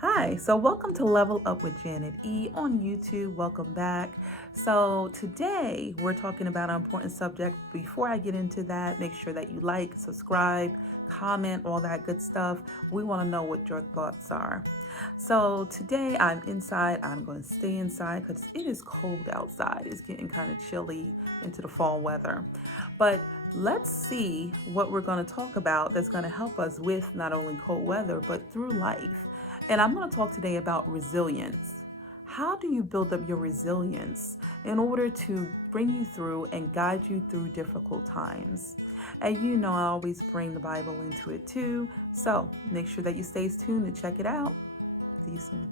Hi, so welcome to Level Up with Janet E on YouTube. Welcome back. So today we're talking about an important subject. Before I get into that, make sure that you like, subscribe, comment, all that good stuff. We want to know what your thoughts are. So today I'm inside. I'm going to stay inside because it is cold outside. It's getting kind of chilly into the fall weather. But let's see what we're going to talk about that's going to help us with not only cold weather, but through life. And I'm going to talk today about resilience. How do you build up your resilience in order to bring you through and guide you through difficult times? And you know, I always bring the Bible into it too. So make sure that you stay tuned and check it out. See you soon.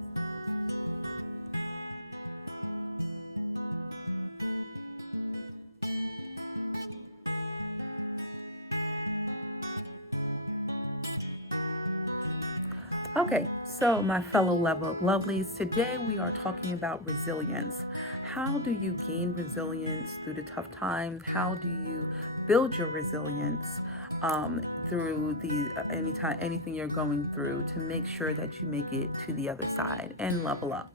Okay, so my fellow Level Up Lovelies, today we are talking about resilience. How do you gain resilience through the tough times? How do you build your resilience through anything you're going through to make sure that you make it to the other side and level up?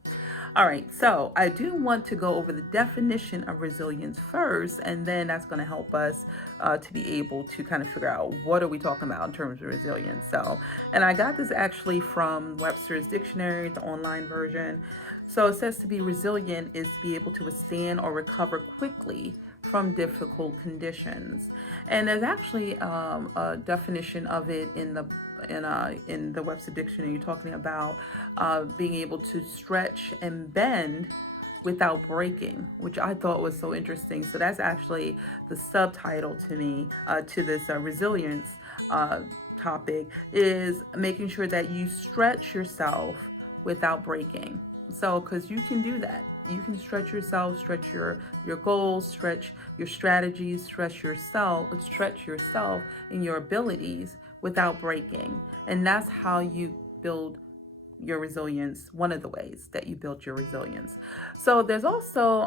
All right, so I do want to go over the definition of resilience first, and then that's going to help us to be able to kind of figure out what are we talking about in terms of resilience. So, and I got this actually from Webster's Dictionary, the online version. So it says to be resilient is to be able to withstand or recover quickly from difficult conditions. And there's actually a definition of it in the Webster Dictionary, talking about being able to stretch and bend without breaking, which I thought was so interesting. So that's actually the subtitle to me to this resilience topic, is making sure that you stretch yourself without breaking. So, because you can do that. You can stretch yourself, stretch your goals, stretch your strategies, stretch yourself in your abilities without breaking. And that's how you build your resilience, one of the ways that you build your resilience. So there's also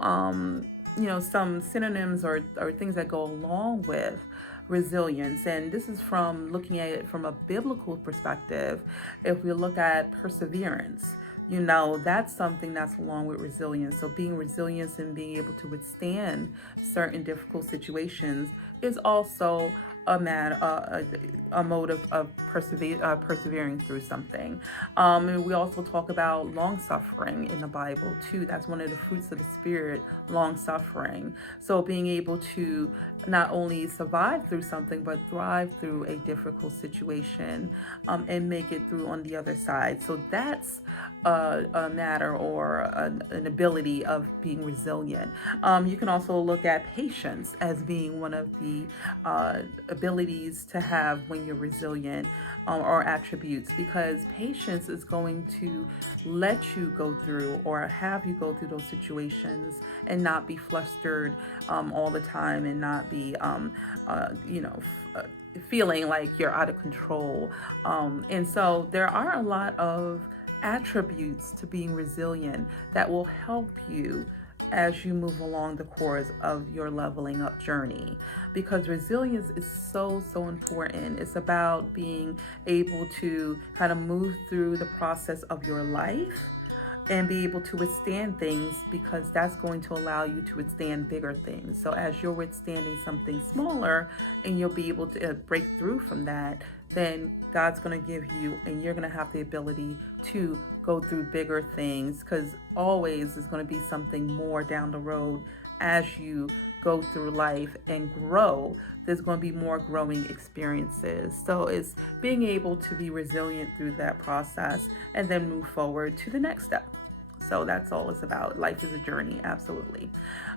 some synonyms or things that go along with resilience, and this is from looking at it from a biblical perspective. If we look at perseverance, that's something that's along with resilience. So being resilient and being able to withstand certain difficult situations is also a mode of persevering through something. And we also talk about long suffering in the Bible too. That's one of the fruits of the Spirit, long suffering. So being able to not only survive through something, but thrive through a difficult situation and make it through on the other side. So that's a matter or an ability of being resilient. You can also look at patience as being one of the abilities to have when you're resilient, or attributes, because patience is going to let you go through or have you go through those situations and not be flustered all the time, and not be feeling like you're out of control. And so there are a lot of attributes to being resilient that will help you as you move along the course of your leveling up journey, because resilience is so important. It's about being able to kind of move through the process of your life and be able to withstand things, because that's going to allow you to withstand bigger things. So as you're withstanding something smaller and you'll be able to break through from that, then God's going to give you, and you're going to have the ability to go through bigger things, because always is going to be something more down the road as you go through life and grow. There's going to be more growing experiences. So it's being able to be resilient through that process and then move forward to the next step. So that's all it's about. Life is a journey, absolutely.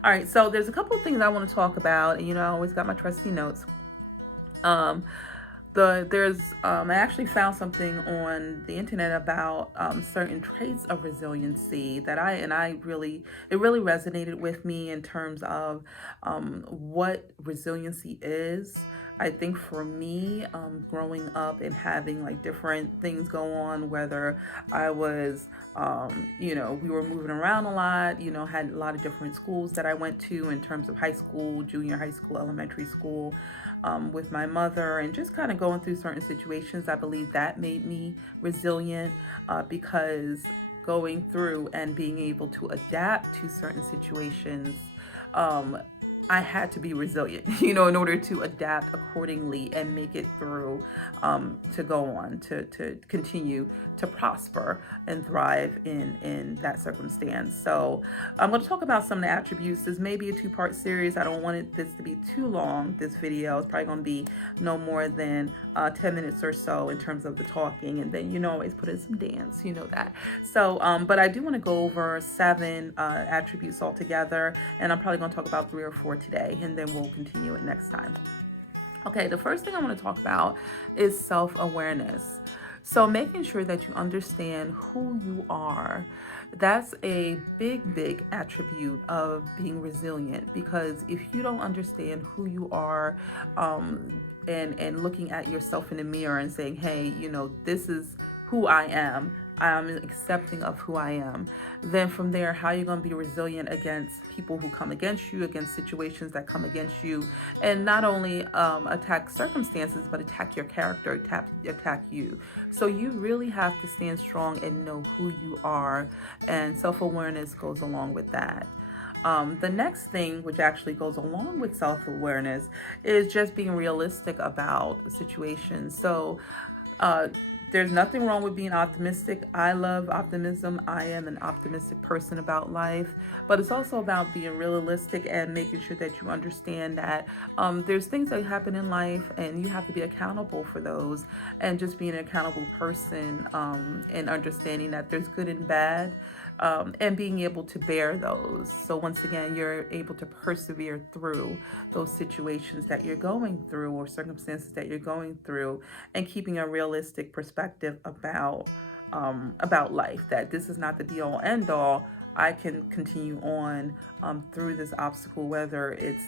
All right, so there's a couple of things I want to talk about, and I always got my trusty notes. I actually found something on the internet about certain traits of resiliency that it really resonated with me in terms of what resiliency is. I think for me, growing up and having like different things go on, whether I was, we were moving around a lot, had a lot of different schools that I went to in terms of high school, junior high school, elementary school. with my mother, and just kind of going through certain situations. I believe that made me resilient, because going through and being able to adapt to certain situations, um, I had to be resilient, in order to adapt accordingly and make it through, to go on, to continue to prosper and thrive in that circumstance. So I'm going to talk about some of the attributes. This may be a two-part series. I don't want this to be too long. This video is probably going to be no more than 10 minutes or so in terms of the talking, and then always put in some dance, that. So but I do want to go over 7 attributes altogether, and I'm probably going to talk about 3 or 4 today, and then we'll continue it next time. Okay, the first thing I want to talk about is self-awareness. So making sure that you understand who you are, that's a big attribute of being resilient, because if you don't understand who you are, and looking at yourself in the mirror and saying, hey, this is who I am, I'm accepting of who I am, then from there, how are you going to be resilient against people who come against you, against situations that come against you, and not only attack circumstances, but attack your character, attack you. So you really have to stand strong and know who you are, and self-awareness goes along with that. The next thing, which actually goes along with self-awareness, is just being realistic about situations. So there's nothing wrong with being optimistic. I love optimism. I am an optimistic person about life, but it's also about being realistic and making sure that you understand that there's things that happen in life and you have to be accountable for those, and just being an accountable person, and understanding that there's good and bad. And being able to bear those. So once again, you're able to persevere through those situations that you're going through, or circumstances that you're going through, and keeping a realistic perspective about life, that this is not the be all end all. I can continue on through this obstacle, whether it's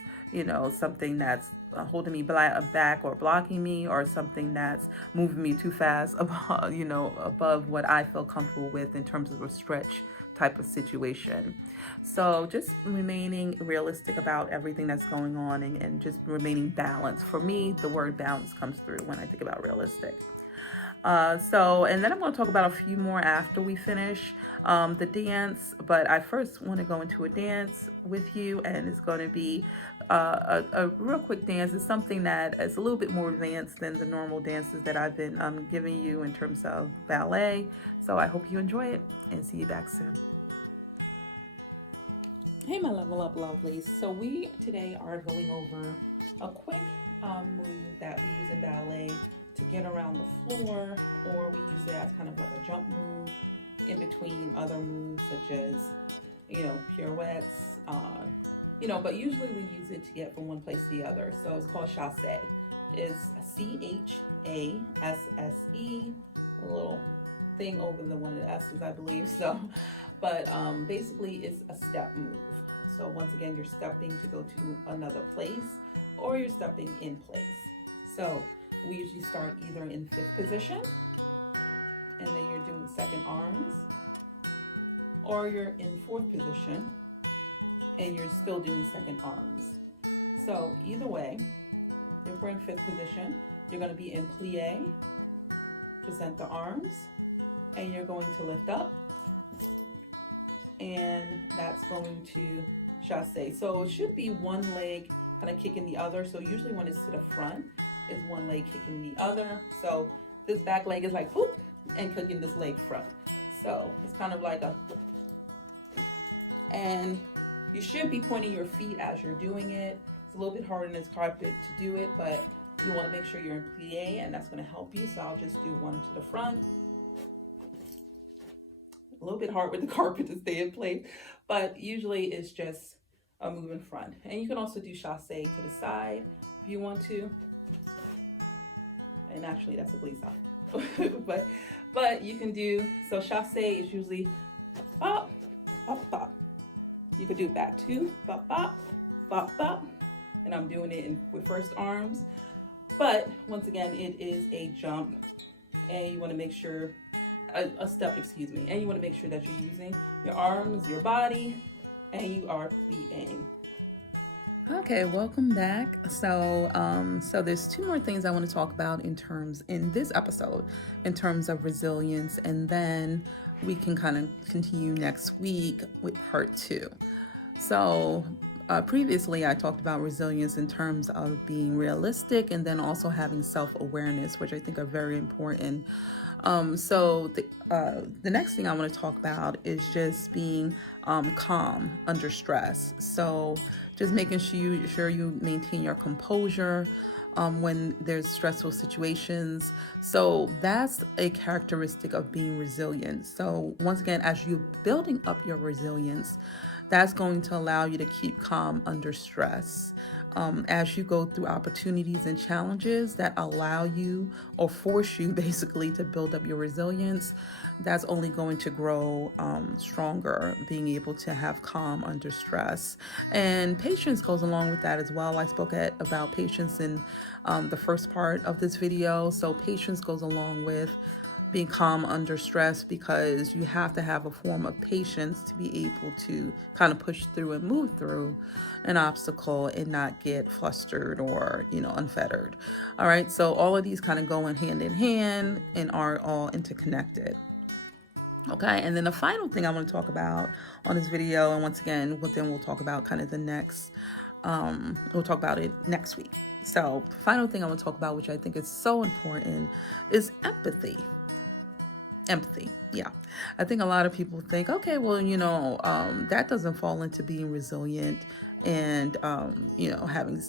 something that's holding me back or blocking me, or something that's moving me too fast above what I feel comfortable with in terms of a stretch type of situation. So just remaining realistic about everything that's going on, and just remaining balanced. For me, the word balance comes through when I think about realistic. And then I'm going to talk about a few more after we finish the dance, but I first want to go into a dance with you, and it's going to be a real quick dance. It's something that is a little bit more advanced than the normal dances that I've been giving you in terms of ballet. So I hope you enjoy it, and see you back soon. Hey, my level up lovelies. So we today are going over a quick move that we use in ballet to get around the floor, or we use it as kind of like a jump move in between other moves such as, pirouettes, but usually we use it to get from one place to the other. So it's called chasse. It's CHASSE, a little thing over the one of the S's, I believe. So, but basically it's a step move. So once again, you're stepping to go to another place, or you're stepping in place. So we usually start either in 5th position, and then you're doing second arms, or you're in 4th position, and you're still doing second arms. So either way, if we're in 5th position, you're going to be in plie, present the arms, and you're going to lift up, and that's going to chasse. So it should be one leg kind of kicking the other. So usually when it's to the front, is one leg kicking the other. So this back leg is like whoop, and kicking this leg front. So it's kind of like and you should be pointing your feet as you're doing it. It's a little bit harder in this carpet to do it, but you want to make sure you're in plie, and that's going to help you. So I'll just do one to the front. A little bit hard with the carpet to stay in place, but usually it's just a move in front. And you can also do chasse to the side if you want to. And actually that's a glisse off. but you can do, so chasse is usually bop, bop, bop. You could do it back too, bop, bop, bop, bop. And I'm doing it with first arms. But once again, it is a jump, and you want to make sure, a step, excuse me, and you want to make sure that you're using your arms, your body, and you are plieing. Okay, welcome back. So there's two more things I want to talk about in this episode, in terms of resilience, and then we can kind of continue next week with part two. So, previously, I talked about resilience in terms of being realistic and then also having self awareness, which I think are very important. The next thing I want to talk about is just being calm under stress. So, just making sure you maintain your composure when there's stressful situations. So that's a characteristic of being resilient. So once again, as you're building up your resilience, that's going to allow you to keep calm under stress. As you go through opportunities and challenges that allow you or force you basically to build up your resilience, that's only going to grow stronger, being able to have calm under stress. And patience goes along with that as well. I spoke about patience in the first part of this video. So patience goes along with being calm under stress, because you have to have a form of patience to be able to kind of push through and move through an obstacle and not get flustered or, unfettered. All right. So all of these kind of go hand in hand and are all interconnected. Okay, and then the final thing I want to talk about on this video, and once again, we'll talk about kind of the next, we'll talk about it next week. So, the final thing I want to talk about, which I think is so important, is empathy. Empathy, yeah. I think a lot of people think, okay, well, that doesn't fall into being resilient and, having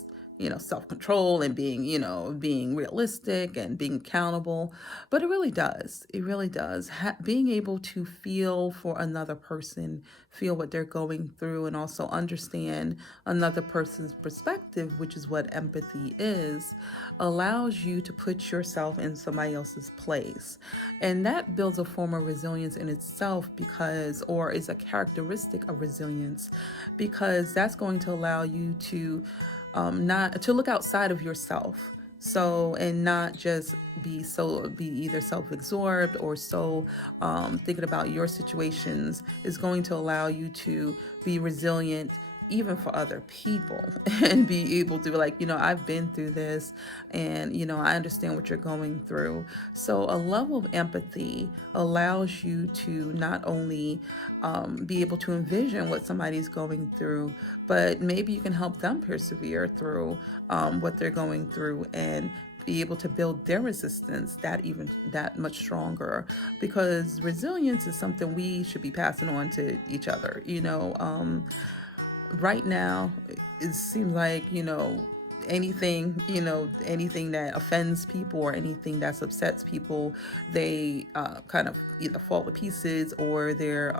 self-control and being realistic and being accountable. But it really does. It really does. Being able to feel for another person, feel what they're going through, and also understand another person's perspective, which is what empathy is, allows you to put yourself in somebody else's place. And that builds a form of resilience in itself, or is a characteristic of resilience, because that's going to allow you to not to look outside of yourself. So, and not just be either self-absorbed or thinking about your situations, is going to allow you to be resilient even for other people and be able to be like, I've been through this and, I understand what you're going through. So a level of empathy allows you to not only be able to envision what somebody's going through, but maybe you can help them persevere through what they're going through and be able to build their resistance that much stronger, because resilience is something we should be passing on to each other. Right now it seems like anything that offends people or anything that upsets people, they kind of either fall to pieces or they're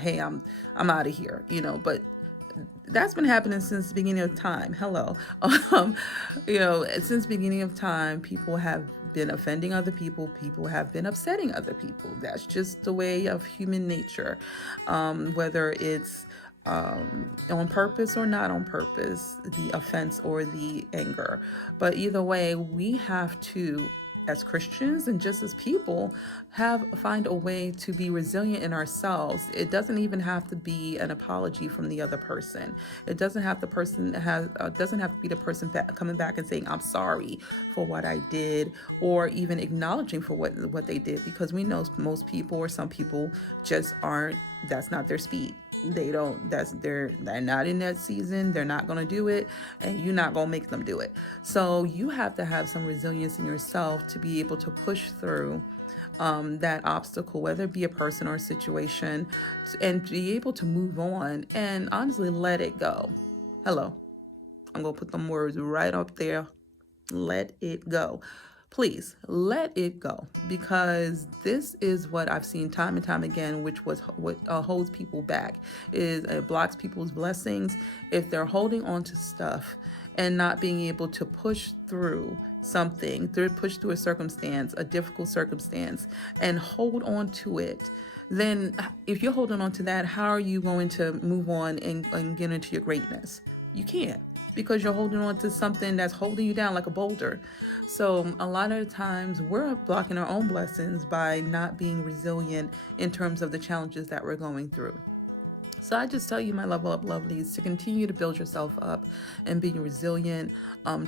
hey, I'm out of here, but that's been happening since the beginning of time. Hello. Since the beginning of time, people have been offending other people. People have been upsetting other people. That's just the way of human nature. Whether it's on purpose or not on purpose, the offense or the anger. But either way, we have to, as Christians and just as people, find a way to be resilient in ourselves. It doesn't even have to be an apology from the other person. It doesn't have the person doesn't have to be the person coming back and saying, I'm sorry for what I did, or even acknowledging for what they did, because we know most people, or some people, just aren't. That's not their speed. They're not in that season. They're not going to do it, and you're not going to make them do it. So you have to have some resilience in yourself to be able to push through that obstacle, whether it be a person or a situation, and be able to move on and honestly let it go. Hello. I'm going to put them words right up there. Let it go. Please let it go, because this is what I've seen time and time again, which was what holds people back, is it blocks people's blessings if they're holding on to stuff and not being able to push through push through a circumstance, a difficult circumstance, and hold on to it. Then if you're holding on to that, how are you going to move on and get into your greatness? You can't, because you're holding on to something that's holding you down like a boulder. So a lot of the times we're blocking our own blessings by not being resilient in terms of the challenges that we're going through. So I just tell you, my level up lovelies, to continue to build yourself up and being resilient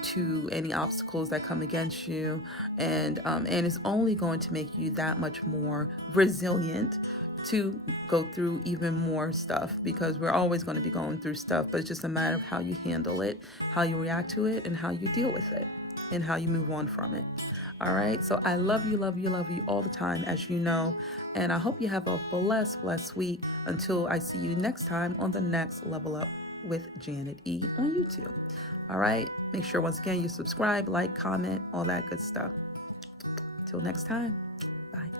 to any obstacles that come against you, and it's only going to make you that much more resilient to go through even more stuff, because we're always going to be going through stuff, but it's just a matter of how you handle it, how you react to it, and how you deal with it, and how you move on from it. All right. So I love you, love you, love you all the time, as you know. And I hope you have a blessed week until I see you next time on the next Level Up with Janet E on YouTube. All right. Make sure, once again, you subscribe, like, comment, all that good stuff. Till next time. Bye.